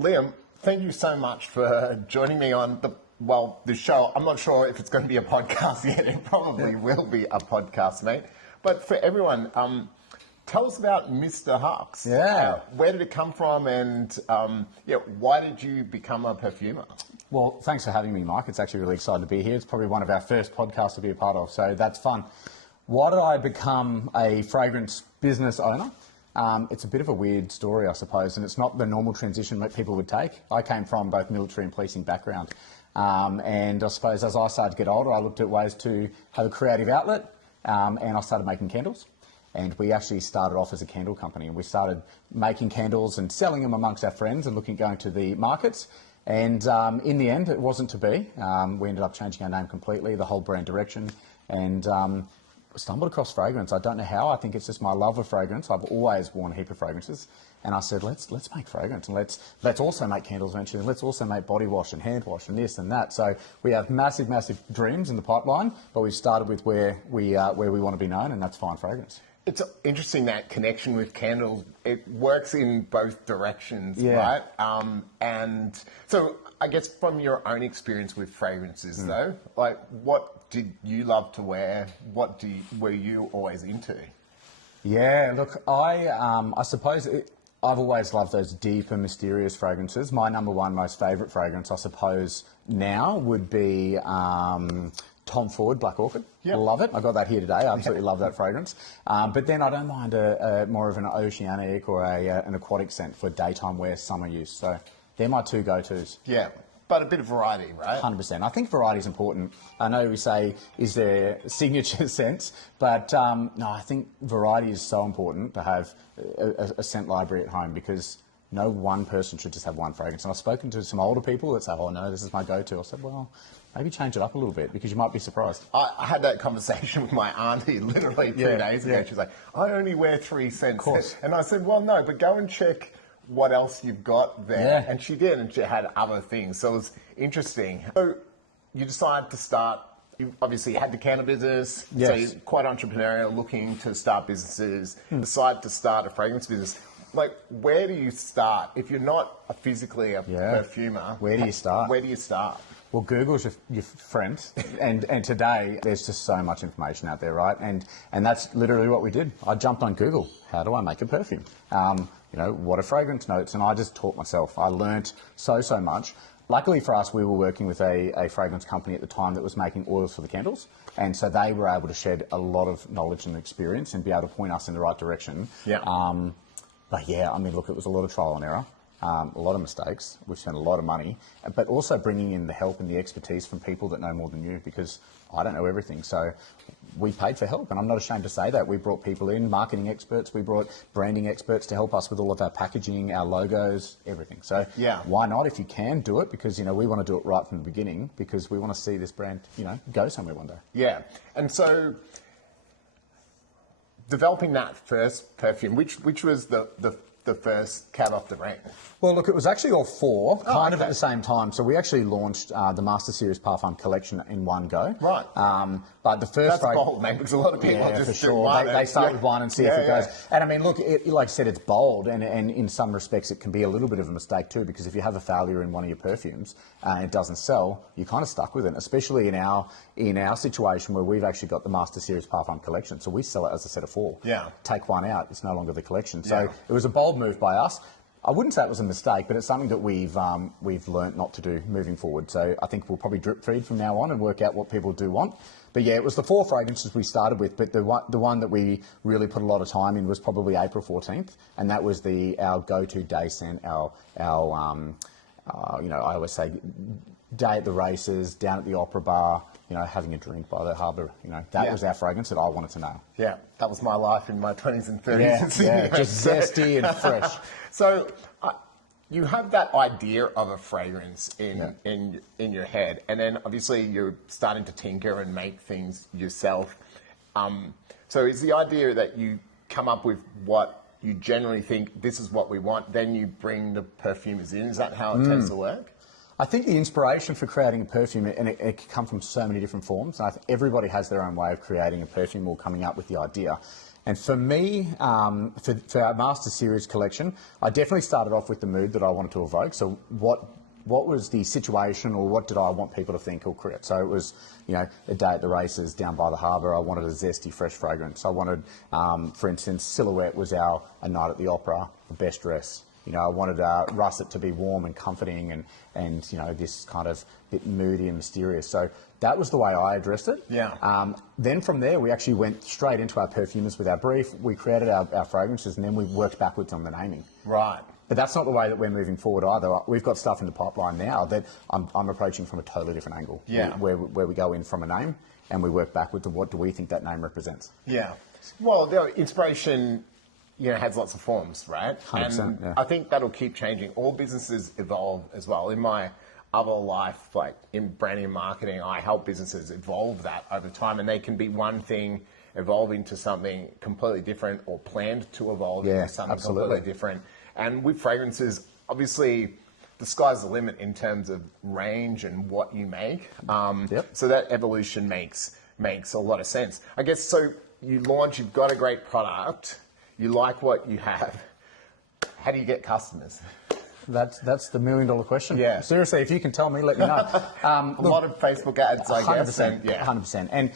Liam, thank you so much for joining me on the show. I'm not sure if it's going to be a podcast yet. It probably will be a podcast, mate. But for everyone, tell us about Mr Hux. Yeah. Where did it come from, and why did you become a perfumer? Well, thanks for having me, Mike. It's actually really exciting to be here. It's probably one of our first podcasts to be a part of, so that's fun. Why did I become a fragrance business owner? It's a bit of a weird story, I suppose, and it's not the normal transition that people would take. I came from both military and policing background, and I suppose as I started to get older, I looked at ways to have a creative outlet, and I started making candles. And we actually started off as a candle company, and we started making candles and selling them amongst our friends and looking at going to the markets. And in the end, it wasn't to be. We ended up changing our name completely, the whole brand direction, and stumbled across fragrance. I don't know how. I think it's just my love of fragrance. I've always worn a heap of fragrances, and I said, let's make fragrance, and let's also make candles eventually. Let's also make body wash and hand wash and this and that. So we have massive dreams in the pipeline, but we've started with where we want to be known, and that's fine fragrance. It's interesting, that connection with candles. It works in both directions, right? And so I guess from your own experience with fragrances, though, like, what did you love to wear? What were you always into? Yeah, look, I suppose I've always loved those deep and mysterious fragrances. My number one most favourite fragrance, I suppose, now would be Tom Ford Black Orchid. Yep. Love it. I got that here today. I absolutely love that fragrance. But then I don't mind a more of an oceanic or an aquatic scent for daytime wear, summer use. So they're my two go-tos. Yeah, but a bit of variety, right? 100%. I think variety is important. I know we say, is there signature scents? But no, I think variety is so important to have a scent library at home, because no one person should just have one fragrance. And I've spoken to some older people that say, oh no, this is my go-to. I said, well, maybe change it up a little bit, because you might be surprised. I had that conversation with my auntie literally 2 days ago. She's like, I only wear 3 scents. Of course. And I said, well, no, but go and check what else you've got there. Yeah. And she did, and she had other things. So it was interesting. So you decided to start, you obviously had the candle business, yes. so you're quite entrepreneurial, looking to start businesses, decided to start a fragrance business. Like, where do you start? If you're not physically a perfumer, where do you start? Where do you start? Well, Google's your friend, and today there's just so much information out there, right? And that's literally what we did. I jumped on Google. How do I make a perfume? What are fragrance notes? And I just taught myself. I learnt so much. Luckily for us, we were working with a fragrance company at the time that was making oils for the candles, and so they were able to shed a lot of knowledge and experience and be able to point us in the right direction. Yeah. But yeah, I mean, look, it was a lot of trial and error. A lot of mistakes. We've spent a lot of money, but also bringing in the help and the expertise from people that know more than you, because I don't know everything. So we paid for help, and I'm not ashamed to say that. We brought people in, marketing experts, we brought branding experts to help us with all of our packaging, our logos, everything. So why not? If you can, do it, because we want to do it right from the beginning, because we want to see this brand go somewhere one day. Yeah, and so developing that first perfume, which was the first cat off the rank? Well, look, it was actually all four, kind of at the same time. So we actually launched the Master Series Parfum collection in one go. Right. But the first... That's bold, mate, because a lot of people just for sure. do one. They start with one and see if it goes. And I mean, look, like I said, it's bold, and in some respects it can be a little bit of a mistake too, because if you have a failure in one of your perfumes and it doesn't sell, you're kind of stuck with it, especially in our situation where we've actually got the Master Series Parfum collection. So we sell it as a set of 4. Yeah. Take one out, it's no longer the collection. So it was a bold move by us. I wouldn't say it was a mistake, but it's something that we've learnt not to do moving forward. So I think we'll probably drip feed from now on and work out what people do want. But yeah, it was the 4 fragrances we started with, but the one that we really put a lot of time in was probably April 14th, and that was our go-to day scent, I always say day at the races, down at the opera bar, having a drink by the harbour, that was our fragrance that I wanted to know. Yeah, that was my life in my 20s and 30s. Yeah, just zesty and fresh. So you have that idea of a fragrance in your head, and then obviously you're starting to tinker and make things yourself. So is the idea that you come up with what you generally think, this is what we want, then you bring the perfumers in? Is that how it tends to work? I think the inspiration for creating a perfume, and it can come from so many different forms, and I think everybody has their own way of creating a perfume or coming up with the idea. And for me, for our Master Series collection, I definitely started off with the mood that I wanted to evoke. So what was the situation, or what did I want people to think or create? So it was, a day at the races down by the harbour. I wanted a zesty, fresh fragrance. I wanted, for instance, Silhouette was a night at the opera, the best dress. I wanted Russet to be warm and comforting and this kind of bit moody and mysterious. So that was the way I addressed it. Yeah. Then from there, we actually went straight into our perfumers with our brief. We created our fragrances, and then we worked backwards on the naming. Right. But that's not the way that we're moving forward either. We've got stuff in the pipeline now that I'm approaching from a totally different angle. Yeah. Where we go in from a name and we work backwards to what do we think that name represents. Yeah. Well, inspiration, has lots of forms, right? 100%, and yeah. I think that'll keep changing. All businesses evolve as well. In my other life, like in branding and marketing, I help businesses evolve that over time, and they can be one thing evolve into something completely different, or planned to evolve into something absolutely. completely different. And with fragrances, obviously, the sky's the limit in terms of range and what you make. So that evolution makes a lot of sense. I guess, so you launch, you've got a great product, you like what you have. How do you get customers? That's the $1 million question. Yeah. Seriously, if you can tell me, let me know. A lot of Facebook ads, I guess. 100%. And,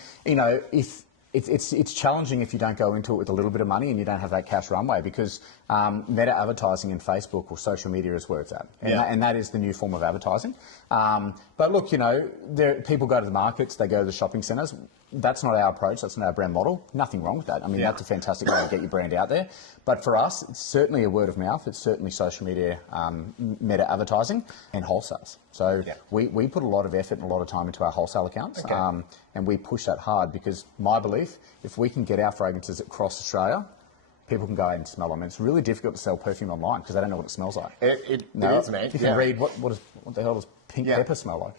if it's challenging if you don't go into it with a little bit of money and you don't have that cash runway, because meta advertising in Facebook or social media is where it's at. And that is the new form of advertising. But look, people go to the markets, they go to the shopping centres. That's not our approach. That's not our brand model. Nothing wrong with that. I mean, that's a fantastic way to get your brand out there. But for us, it's certainly a word of mouth. It's certainly social media, meta advertising, and wholesales. So we put a lot of effort and a lot of time into our wholesale accounts, and we push that hard, because my belief, if we can get our fragrances across Australia, people can go out and smell them. And it's really difficult to sell perfume online because they don't know what it smells like. It is, mate. You can read what the hell does pink pepper smell like?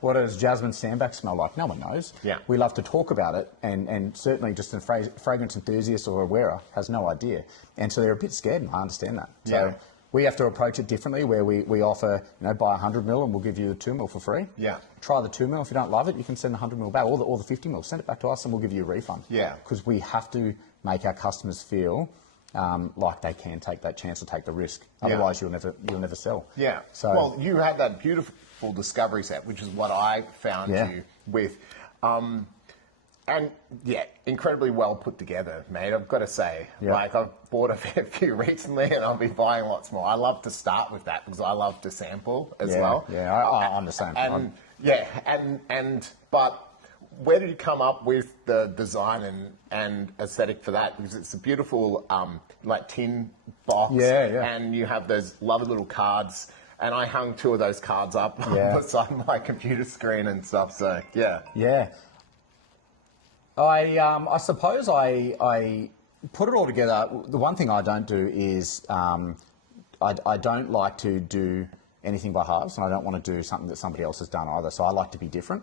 What does jasmine sandback smell like? No one knows. Yeah. We love to talk about it, and certainly just a fragrance enthusiast or a wearer has no idea. And so they're a bit scared, and I understand that. So we have to approach it differently, where we offer, buy 100 ml and we'll give you the 2 ml for free. Yeah. Try the 2 ml. If you don't love it, you can send the 100 ml back, or the 50 ml. Send it back to us and we'll give you a refund. Yeah. Because we have to make our customers feel like they can take that chance or take the risk. Otherwise, you'll never sell. Yeah. So, well, you had that beautiful discovery set, which is what I found you with. And incredibly well put together, mate. I've got to say, like, I've bought a fair few recently, and I'll be buying lots more. I love to start with that because I love to sample as well. Yeah, I'm the same. But where did you come up with the design and aesthetic for that? Because it's a beautiful like tin box, and you have those lovely little cards. And I hung 2 of those cards up beside my computer screen and stuff. So yeah. I suppose I put it all together. The one thing I don't do is I don't like to do anything by halves, and I don't want to do something that somebody else has done either. So I like to be different.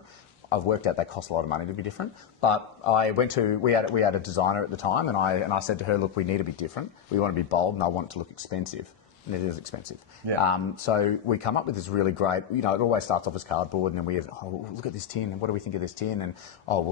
I've worked out that costs a lot of money to be different. But we had a designer at the time, and I said to her, look, we need to be different. We want to be bold, and I want it to look expensive. And it is expensive. Yeah. So we come up with this really great, it always starts off as cardboard, and then we have, look at this tin, and what do we think of this tin? And,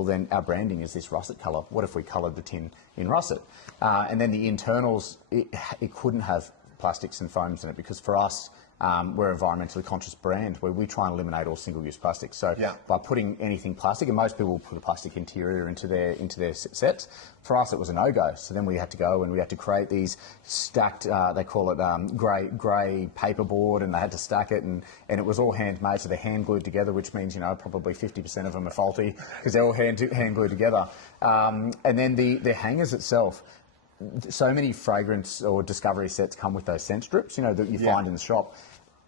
then our branding is this russet colour. What if we coloured the tin in russet? And then the internals, it couldn't have plastics and foams in it, because for us, we're an environmentally conscious brand where we try and eliminate all single-use plastics. So by putting anything plastic, and most people put a plastic interior into their sets, for us it was a no-go. So then we had to go and we had to create these stacked, they call it grey paperboard, and they had to stack it, and it was all handmade, so they're hand glued together, which means probably 50% of them are faulty because they're all hand glued together. And then the hangers itself. So many fragrance or discovery sets come with those scent strips, that you find in the shop.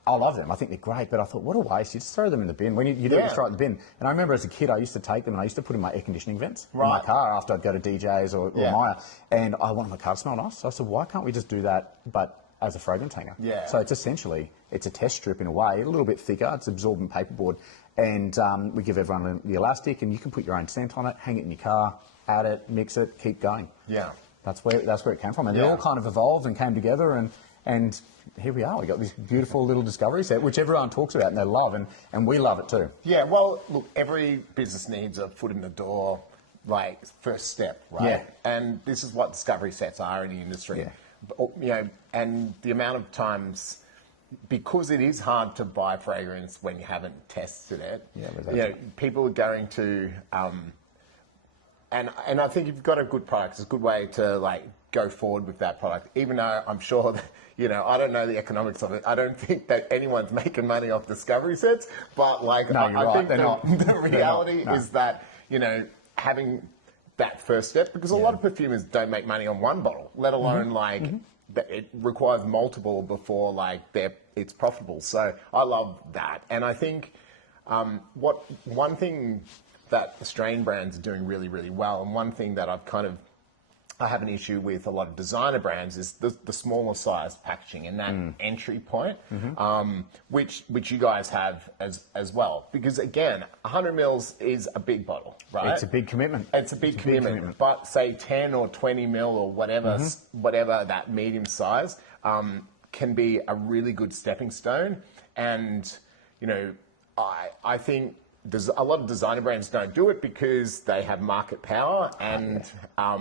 I love them. I think they're great, but I thought, what a waste. You just throw them in the bin. When you do it, you throw it in the bin. And I remember as a kid, I used to take them and I used to put in my air conditioning vents in my car after I'd go to DJs or Maya. And I wanted my car to smell nice. So I said, why can't we just do that, but as a fragrance hanger? Yeah. So it's essentially, it's a test strip in a way, a little bit thicker. It's absorbent paperboard. And we give everyone the elastic, and you can put your own scent on it, hang it in your car, add it, mix it, keep going. Yeah. That's where it came from. And they all kind of evolved and came together, and here we are. We got this beautiful little discovery set, which everyone talks about and they love, and we love it too. Yeah, well, look, every business needs a foot in the door, like first step, right? Yeah. And this is what discovery sets are in the industry. Yeah. You know, and the amount of times, because it is hard to buy fragrance when you haven't tested it. Yeah, you know, people are going to, and I think if you've got a good product, it's a good way to like go forward with that product. Even though I'm sure that, you know, I don't know the economics of it. I don't think that anyone's making money off discovery sets. But like, No, you're I right. think They're not. the reality No. is that, you know, having that first step, because a lot of perfumers don't make money on one bottle, let alone like it requires multiple before like it's profitable. So I love that, and I think one thing that Australian brands are doing really, really well, and one thing that I have an issue with a lot of designer brands is the smaller size packaging and that entry point, which you guys have as well. Because again, 100 mils is a big bottle, right? It's a big commitment. It's a big commitment. But say 10 or 20 mil or whatever, whatever that medium size can be a really good stepping stone. And you know, I think a lot of designer brands don't do it because they have market power and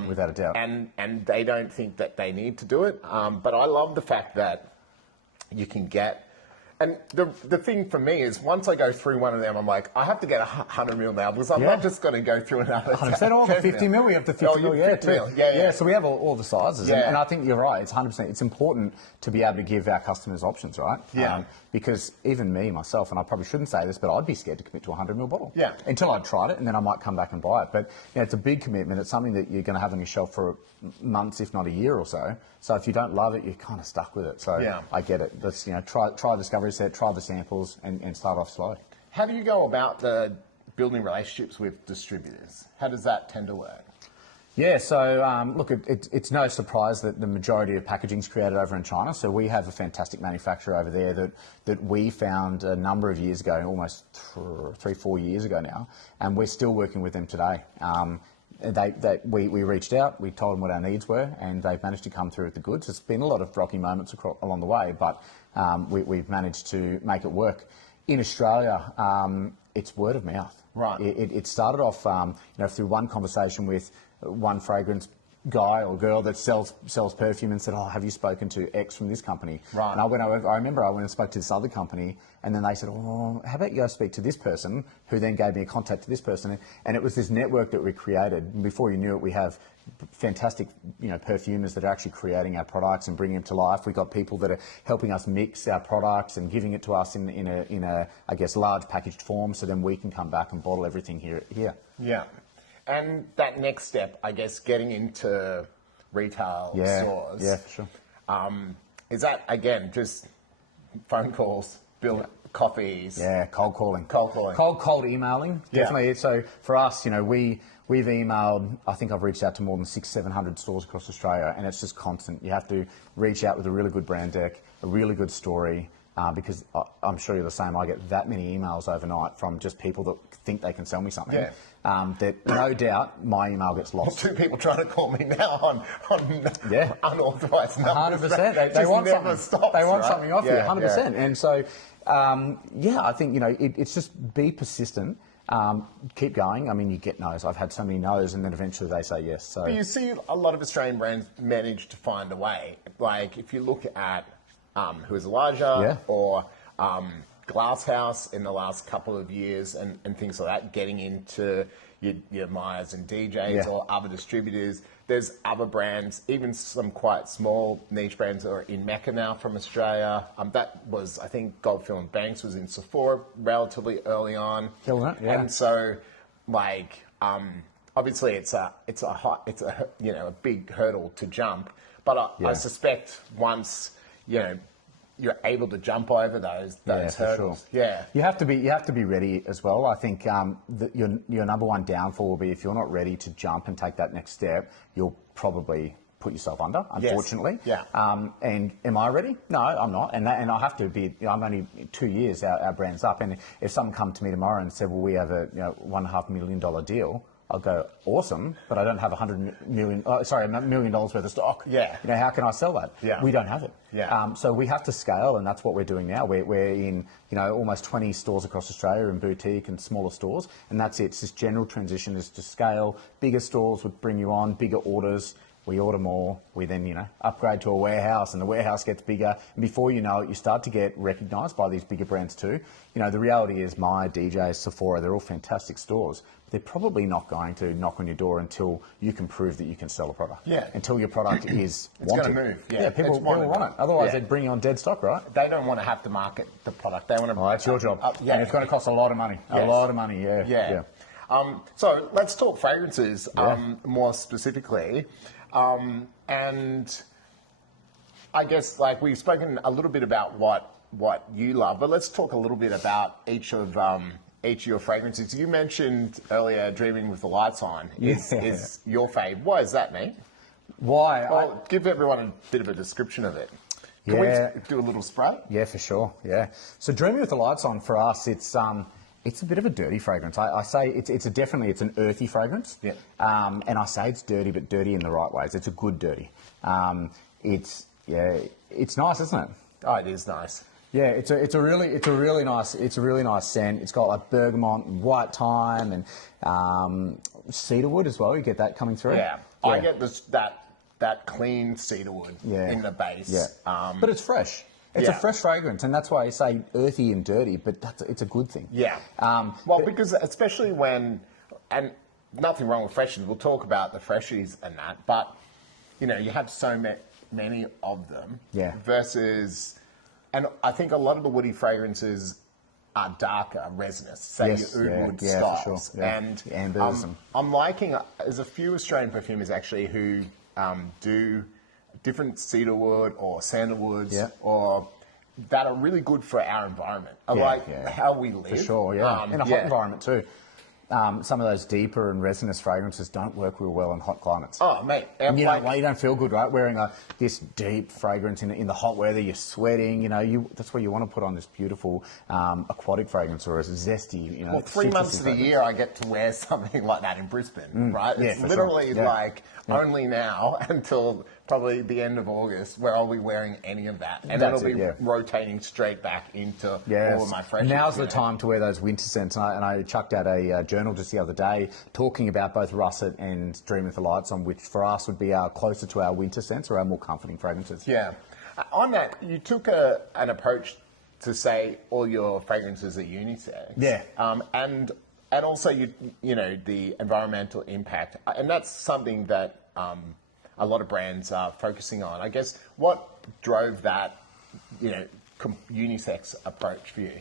without a doubt, and they don't think that they need to do it. But I love the fact that you can get. And the thing for me is, once I go through one of them, I'm like, I have to get 100 mil now because I'm not just going to go through another. 100%. All the 50 mil, we have the 50 mil, yeah, 50 mil. Yeah. So we have all the sizes, Yeah. and I think you're right. It's 100%. It's important to be able to give our customers options, right? Yeah. Because even me, myself, and I probably shouldn't say this, but I'd be scared to commit to a 100 mil bottle. Yeah. Until I'd tried it, and then I might come back and buy it. But you know, it's a big commitment. It's something that you're going to have on your shelf for months, if not a year or so. So if you don't love it, you're kind of stuck with it. So I get it. Let's try a discovery set, try the samples, and start off slow. How do you go about building relationships with distributors? How does that tend to work? Yeah, so look, it's no surprise that the majority of packaging is created over in China. So we have a fantastic manufacturer over there that we found a number of years ago, almost 3-4 years ago now, and we're still working with them today. We reached out, we told them what our needs were, and they've managed to come through with the goods. It's been a lot of rocky moments along the way, but we've managed to make it work. In Australia, it's word of mouth. Right. It started off, through one conversation with one fragrance guy or girl that sells perfume and said, "Oh, have you spoken to X from this company?" Right. And I remember I went and spoke to this other company, and then they said, "Oh, how about you go speak to this person?" Who then gave me a contact to this person, and it was this network that we created. And before you knew it, we have fantastic, perfumers that are actually creating our products and bringing them to life. We've got people that are helping us mix our products and giving it to us in a I guess large packaged form, so then we can come back and bottle everything here. Yeah. And that next step, I guess, getting into retail stores. Yeah, for sure. Is that, again, just phone calls, coffees? Yeah, cold calling. Cold emailing, definitely. Yeah. So for us, we've emailed, I think I've reached out to more than 600-700 stores across Australia, and it's just constant. You have to reach out with a really good brand deck, a really good story, because I'm sure you're the same. I get that many emails overnight from just people that think they can sell me something. Yeah. That no doubt my email gets lost. 2 people trying to call me now on unauthorised numbers. 100%. They want something. Stops, they want right? something off you. 100%. Yeah. And so, I think it's just be persistent. Keep going. I mean, you get no's. I've had so many no's, and then eventually they say yes. So, but you see a lot of Australian brands manage to find a way. Like if you look at Who is Elijah or Glasshouse in the last couple of years and things like that, getting into your Myers and DJs or other distributors. There's other brands, even some quite small niche brands that are in Mecca now from Australia. That was, I think, Goldfield and Banks was in Sephora relatively early on. Killing it, yeah. And so, obviously it's a big hurdle to jump. But I suspect once you're able to jump over those hurdles. Sure. Yeah, you have to be ready as well. I think your number one downfall will be if you're not ready to jump and take that next step, you'll probably put yourself under, unfortunately. Yes. Yeah. And am I ready? No, I'm not. And I have to be. I'm only 2 years our brand's up. And if someone come to me tomorrow and said, "Well, we have a $1.5 million deal," I'll go, awesome, but I don't have $1 million worth of stock. Yeah. You know, how can I sell that? Yeah. We don't have it. Yeah. So we have to scale, and that's what we're doing now. We're in, you know, almost 20 stores across Australia in boutique and smaller stores, and that's it. It's this general transition is to scale. Bigger stores would bring you on, bigger orders. We order more, we then, you know, upgrade to a warehouse, and the warehouse gets bigger. And before you know it, you start to get recognised by these bigger brands too. You know, the reality is Myer, DJ, Sephora, they're all fantastic stores. They're probably not going to knock on your door until you can prove that you can sell a product. Yeah. Until your product is It's wanted. going to move. Yeah, people want it. Otherwise, they'd bring you on dead stock, right? They don't want to have to market the product. They want to. Well, that's your job. Yeah. And it's going to cost a lot of money. Yes. A lot of money, yeah. Yeah. So let's talk fragrances more specifically. And I guess, like, we've spoken a little bit about what you love, but let's talk a little bit about each of your fragrances. You mentioned earlier Dreaming with the Lights On is your fave. Why is that, mate? Why? Well, give everyone a bit of a description of it. Can we do a little spray? Yeah, for sure. Yeah. So Dreaming with the Lights On for us, it's a bit of a dirty fragrance. I say it's definitely an earthy fragrance. Yeah. And I say it's dirty, but dirty in the right ways. It's a good dirty. It's nice, isn't it? Oh, it is nice. Yeah, it's a really nice scent. It's got like bergamot and white thyme and cedarwood as well. You get that coming through. Yeah. I get that clean cedarwood in the base. Yeah. But it's fresh. It's a fresh fragrance, and that's why I say earthy and dirty, but it's a good thing. Yeah. Because especially and nothing wrong with freshies, we'll talk about the freshies and that, but, you know, you have so many of them versus, and I think a lot of the woody fragrances are darker, resinous, say your oud wood styles. For sure. Yeah. And ambers I'm liking, there's a few Australian perfumers actually who do different cedarwood or sandalwoods or that are really good for our environment. I like how we live. For sure, yeah. In a hot environment too. Some of those deeper and resinous fragrances don't work real well in hot climates. Oh, mate. You don't feel good, right? Wearing this deep fragrance in the hot weather, you're sweating, you know, that's where you want to put on this beautiful aquatic fragrance or a zesty, you know. Well, 3 months of the year I get to wear something like that in Brisbane, right? Yeah, it's literally only now until probably the end of August where I'll be wearing any of that. And it'll be rotating straight back into all of my freshies. Now's the time to wear those winter scents. And I chucked out a journal just the other day talking about both Russet and Dream with the Lights On, which for us would be closer to our winter scents or our more comforting fragrances. Yeah. On that, you took an approach to say all your fragrances are unisex. Yeah. And also, you know, the environmental impact. And that's something that a lot of brands are focusing on. I guess, what drove that, you know, unisex approach for you?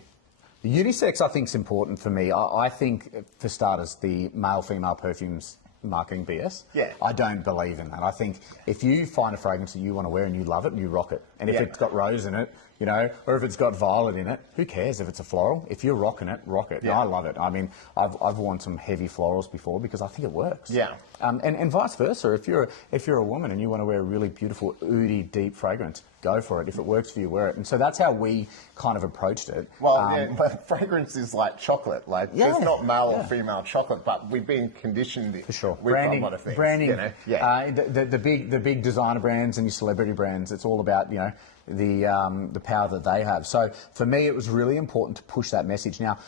The unisex, I think, is important for me. I think, for starters, the male-female perfumes marketing BS. Yeah. I don't believe in that. I think if you find a fragrance that you want to wear and you love it, you rock it. And if it's got rose in it, you know, or if it's got violet in it, who cares if it's a floral? If you're rocking it, rock it. Yeah. I love it. I mean, I've worn some heavy florals before because I think it works. Yeah. And vice versa. If you're a woman and you want to wear a really beautiful, oudy, deep fragrance, go for it. If it works for you, wear it. And so that's how we kind of approached it. Well, but fragrance is like chocolate. Like, there's not male or female chocolate, but we've been conditioned for sure. with a lot of things. Branding, you know? the big designer brands and your celebrity brands, it's all about, you know, the power that they have. So for me, it was really important to push that message. Now,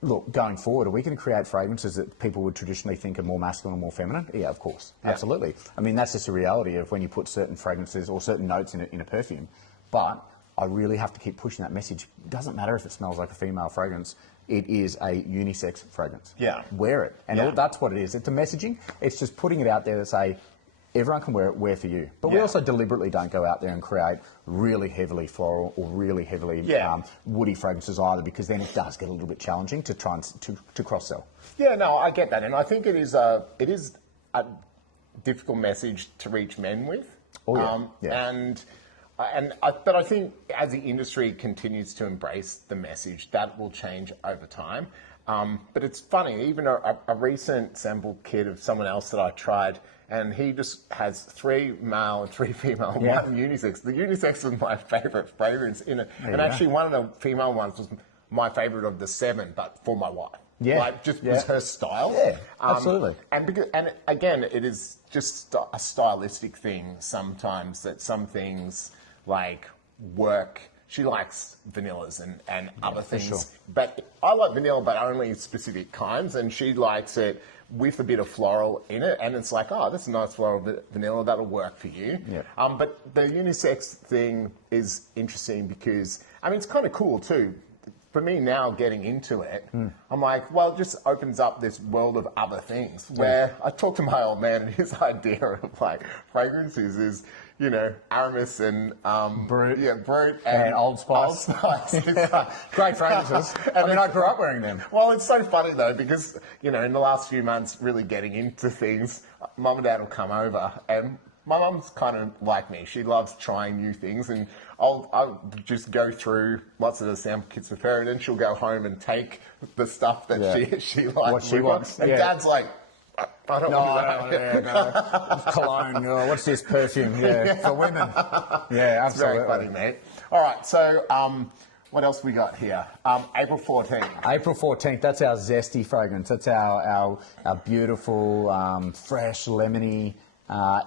look, going forward, are we going to create fragrances that people would traditionally think are more masculine or more feminine? Yeah, of course. Yeah. Absolutely. I mean, that's just a reality of when you put certain fragrances or certain notes in a perfume. But I really have to keep pushing that message. It doesn't matter if it smells like a female fragrance. It is a unisex fragrance. Yeah. Wear it. And that's what it is. It's a messaging. It's just putting it out there to say, everyone can wear it, wear for you. But we also deliberately don't go out there and create really heavily floral or really heavily woody fragrances either, because then it does get a little bit challenging to try and to cross-sell. Yeah, no, I get that. And I think it is a difficult message to reach men with. Oh, yeah. But I think as the industry continues to embrace the message, that will change over time. But it's funny, even a recent sample kit of someone else that I tried, and he just has 3 male and 3 female, one unisex. The unisex was my favourite fragrance in it. And actually one of the female ones was my favourite of the 7, but for my wife. Like, just was her style. Yeah, absolutely. And again, it is just a stylistic thing sometimes that some things like work. She likes vanillas and other things. sure. But I like vanilla, but only specific kinds. And she likes it with a bit of floral in it. And it's like, oh, that's a nice floral vanilla. That'll work for you. Yeah. But the unisex thing is interesting because, I mean, it's kind of cool too. For me now getting into it, I'm like, well, it just opens up this world of other things where I talk to my old man and his idea of like fragrances is, you know, Aramis and Brut. Yeah, Brut And Old Spice. Great fragrances. I mean, I grew up wearing them. Well, it's so funny though because, you know, in the last few months really getting into things, Mum and Dad will come over and my mum's kind of like me. She loves trying new things, and I'll just go through lots of the sample kits with her, and then she'll go home and take the stuff that she likes. What she wants. And Dad's like, I don't want No. Cologne. Oh, what's this perfume? Yeah, for women. Yeah, absolutely. Very funny, mate. All right, so what else we got here? April 14th. April 14th, that's our zesty fragrance. That's our beautiful, fresh, lemony,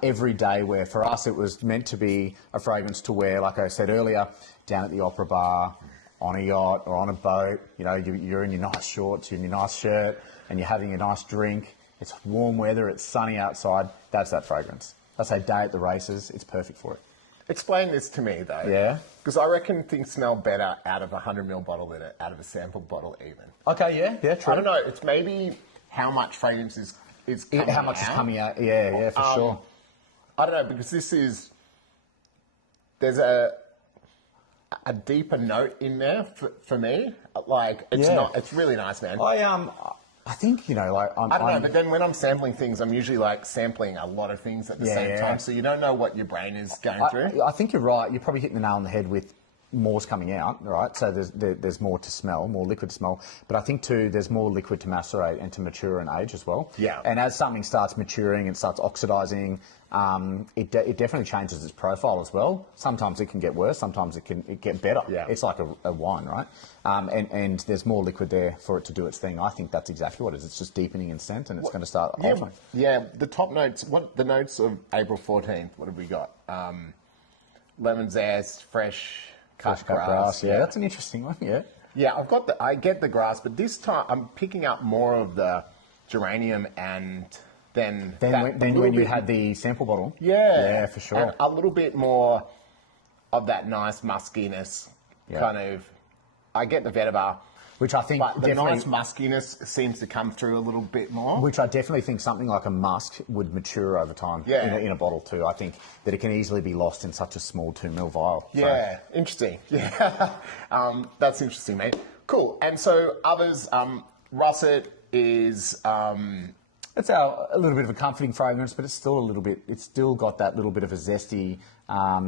everyday wear. For us, it was meant to be a fragrance to wear, like I said earlier, down at the opera bar, on a yacht or on a boat. You know, you're in your nice shorts, you're in your nice shirt, and you're having a nice drink. It's warm weather, it's sunny outside. That's that fragrance. That's a day at the races. It's perfect for it. Explain this to me, though. Yeah? Because I reckon things smell better out of a 100ml bottle than out of a sample bottle even. Okay, yeah, true. I don't know. It's maybe how much fragrance is coming How much out. is coming out? Yeah, for sure. I don't know, because there's a deeper note in there for me. Like, it's really nice, man. I think, you know, like... I don't know, but then when I'm sampling things, I'm usually like sampling a lot of things at the same time, so you don't know what your brain is going through. I think you're right. You're probably hitting the nail on the head with more's coming out, right? So there's more to smell, more liquid to smell. But I think too, there's more liquid to macerate and to mature and age as well. Yeah. And as something starts maturing and starts oxidizing, it definitely changes its profile as well. Sometimes it can get worse. Sometimes it can get better. Yeah. It's like a wine, right? And there's more liquid there for it to do its thing. I think that's exactly what it is. It's just deepening in scent, and it's going to start altering. Yeah. The top notes. What the notes of April 14th? What have we got? Lemon zest, fresh. Cut grass. Yeah, that's an interesting one. Yeah. Yeah, I get the grass, but this time I'm picking up more of the geranium and then when you had the sample bottle. Yeah, for sure. And a little bit more of that nice muskiness kind of. I get the vetiver. Which I think but the definitely, nice muskiness seems to come through a little bit more. Which I definitely think something like a musk would mature over time in a bottle too. I think that it can easily be lost in such a small 2ml vial. Yeah, interesting. Yeah, that's interesting, mate. Cool. And so others, russet is... It's a little bit of a comforting fragrance, but it's still got that little bit of a zesty,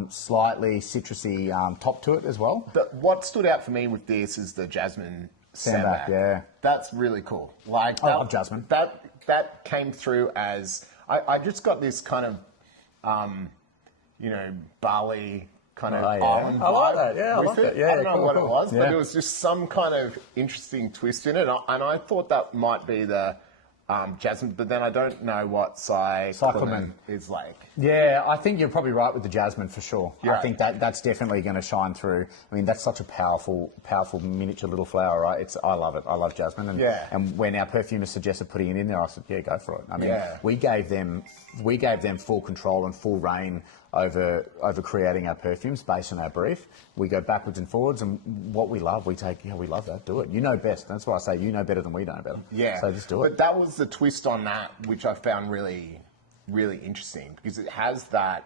slightly citrusy top to it as well. What stood out for me with this is the jasmine sandbag. Yeah. That's really cool. Like I love jasmine. That came through as I just got this kind of barley kind of island vibe. I like that. Yeah, I like that. Yeah, I don't know what it was, but Yeah. it was just some kind of interesting twist in it, and I thought that might be the jasmine, but then I don't know what cyclamen is like. Yeah, I think you're probably right with the jasmine for sure. Yeah. I think that's definitely going to shine through. I mean, that's such a powerful miniature little flower, right? I love it. I love jasmine. And when our perfumist suggested putting it in there, I said, yeah, go for it. I mean, we gave them full control and full reign over creating our perfumes based on our brief. We go backwards and forwards, and what we love, we take. Yeah, we love that. Do it. You know best. That's why I say you know better than we know better. Yeah. So just do it. But that was the twist on that, which I found really, really interesting because it has that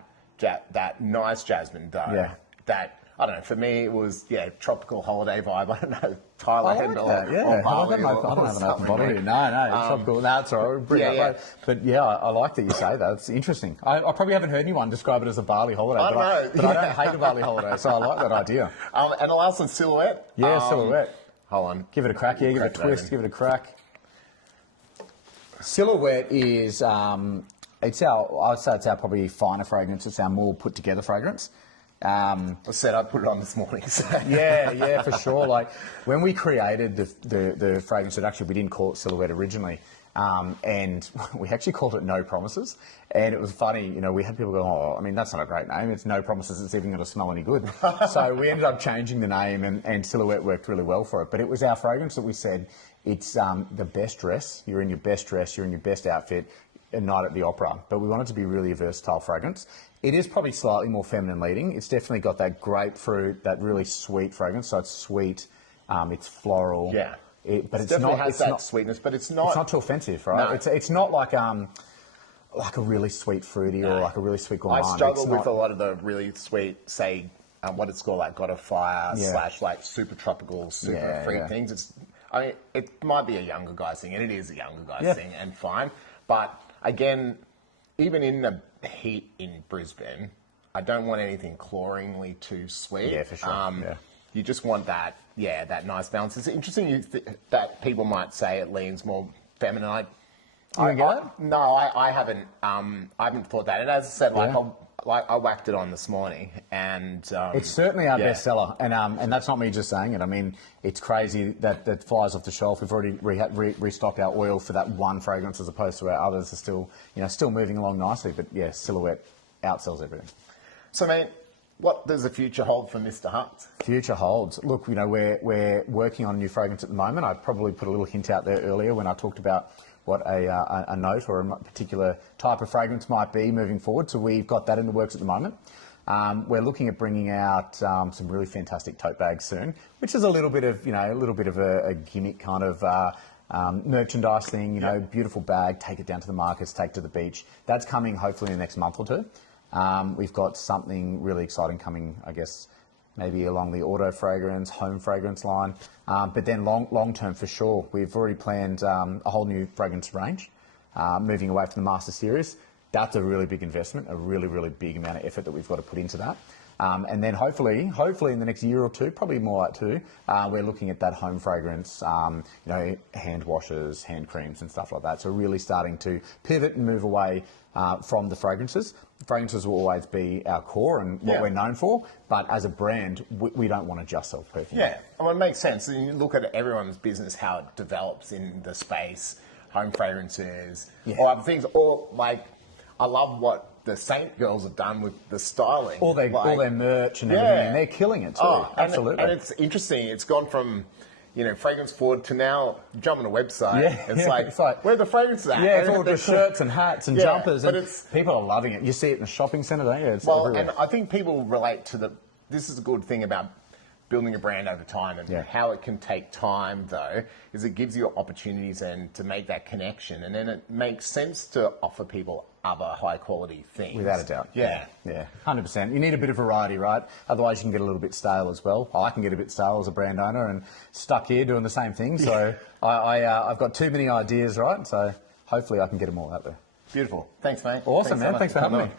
nice jasmine though. Yeah. That I don't know. For me, it was tropical holiday vibe. I don't know, Thailand or Bali. I don't have an open bottle here. No, tropical. No, it's all right. We'll bring it up later. But yeah, I like that you say that. It's interesting. I probably haven't heard anyone describe it as a Bali holiday. I don't hate a Bali holiday, so I like that idea. And the last one, silhouette. Yeah, silhouette. Hold on. Give it a crack. Yeah, give it a twist. Give it a crack. Silhouette is I'd say it's our probably finer fragrance. It's our more put together fragrance. I said I put it on this morning. So. Yeah, for sure. Like when we created the fragrance, we didn't call it Silhouette originally. And we actually called it No Promises. And it was funny, we had people go, oh, I mean, that's not a great name. It's No Promises. It's even going to smell any good. So we ended up changing the name, and Silhouette worked really well for it. But it was our fragrance that we said, it's the best dress. You're in your best dress. You're in your best outfit. A night at the opera. But we want it to be really a versatile fragrance. It is probably slightly more feminine leading. It's definitely got that grapefruit, that really sweet fragrance. So it's sweet. It's floral. Yeah. But it definitely has that sweetness, but it's not... It's not too offensive, right? No. It's not like a really sweet fruity or like a really sweet gourmand. I struggle with a lot of the really sweet, say, what it's called, like God of Fire / like super tropical, super fruit things. It might be a younger guy's thing, and it is a younger guy's thing, and fine. But again, even in the heat in Brisbane, I don't want anything cloyingly too sweet. Yeah, for sure. You just want that nice balance. It's interesting that people might say it leans more feminine. No, I haven't. I haven't thought that. And as I said, I whacked it on this morning, and it's certainly our bestseller. And that's not me just saying it. I mean, it's crazy that flies off the shelf. We've already restocked our oil for that one fragrance, as opposed to our others are still moving along nicely. But yeah, Silhouette outsells everything. So, mate, what does the future hold for Mr Hux? Future holds. Look, we're working on a new fragrance at the moment. I probably put a little hint out there earlier when I talked about what a note or a particular type of fragrance might be moving forward. So we've got that in the works at the moment. We're looking at bringing out some really fantastic tote bags soon, which is a little bit of a gimmick kind of merchandise thing. Beautiful bag, take it down to the markets, take it to the beach. That's coming hopefully in the next month or two. We've got something really exciting coming, I guess, maybe along the auto fragrance, home fragrance line. But then long term for sure, we've already planned a whole new fragrance range, moving away from the Master Series. That's a really big investment, a really, really big amount of effort that we've got to put into that. And then hopefully in the next year or two, probably more like two, we're looking at that home fragrance, hand washes, hand creams and stuff like that. So really starting to pivot and move away from the fragrances. Fragrances will always be our core and what we're known for, but as a brand, we don't want to just sell perfume. Yeah, well, it makes sense. And you look at everyone's business, how it develops in the space, home fragrances, or other things, or like, I love what the Saint girls have done with the styling. All their merch and everything, and they're killing it too. Absolutely. And it's interesting. It's gone from, fragrance forward to now jump on a website. It's like, where are the fragrances at? Yeah, it's all just shirts and hats and jumpers. And people are loving it. You see it in the shopping centre, don't you? It's everywhere. And I think people relate to this is a good thing about building a brand over time, and how it can take time, though, is it gives you opportunities and to make that connection, and then it makes sense to offer people other high quality things. Without a doubt. Yeah. 100%. You need a bit of variety, right? Otherwise you can get a little bit stale as well. I can get a bit stale as a brand owner and stuck here doing the same thing. So I've got too many ideas, right? So hopefully I can get them all out there. Beautiful. Thanks, mate. Awesome, man. Thanks for having me.